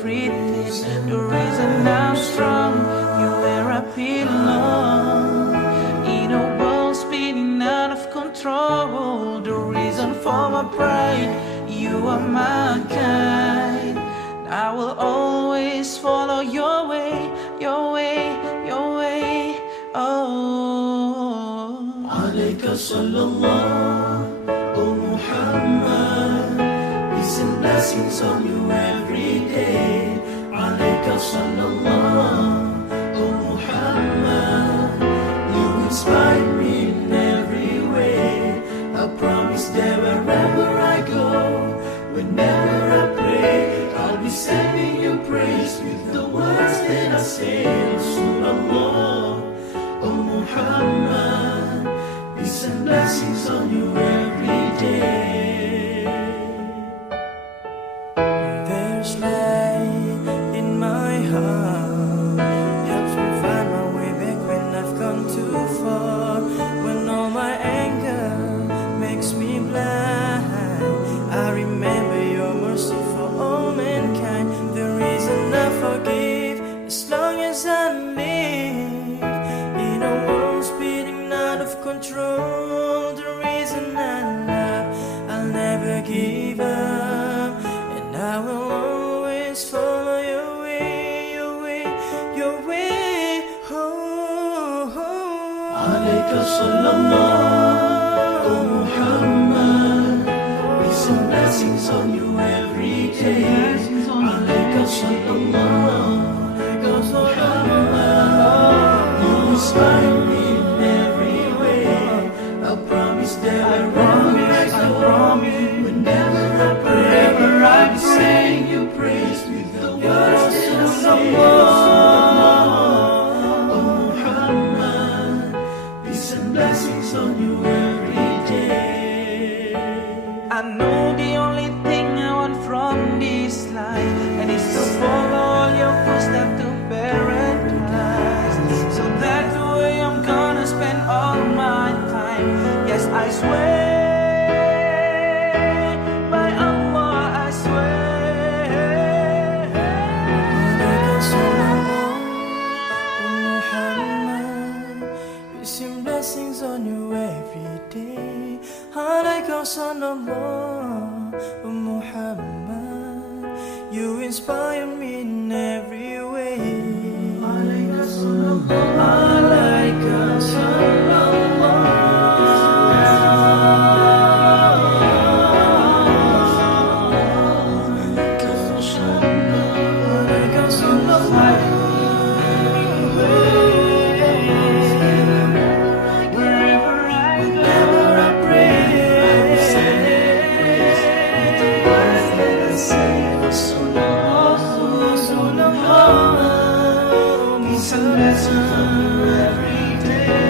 everything. The reason I'm strong, you're where I belong. In a world spinning out of control, the reason for my pride, you are my guide. I will always follow your way, your way, your way. Oh, alayka sallallahu, oh Muhammad. Peace and blessings on you every day. Alayka sallallahu, oh Muhammad. You inspire me in every way. I promise that wherever I go, whenever I pray, I'll be sending you praise with the words that I say. Rasulullah, oh Muhammad, peace and blessings on you every day. There's light in my heart, helps me find my way back when I've gone too far. When all my anger makes me blind, I remember your mercy for all mankind. The reason I forgive, as long as I live in a world spinning out of control. The reason I love, I'll never give up, and I will always follow your way, your way, your way. Oh, oh. Alayka sallallahu, oh Muhammad. Peace and blessings on you every day. Alayka sallallahu, oh Muhammad. You inspire me in every way. I promise that I promise, whenever I pray, I'll be saying you praise with the words that I say. Oh Muhammad, peace and blessings on you every day. I know the only thing I want from this life, and it's to follow your footsteps to paradise. So that's the way I'm gonna spend all my time. Yes, I swear, by Allah, I swear. Alayka sallallahu, oh Muhammad, peace and blessings on you every day. Alayka sallallahu, oh Muhammad, you inspire me in every way. Alayka sallallahu, alayka sallallahu. Peace and blessings on you every day.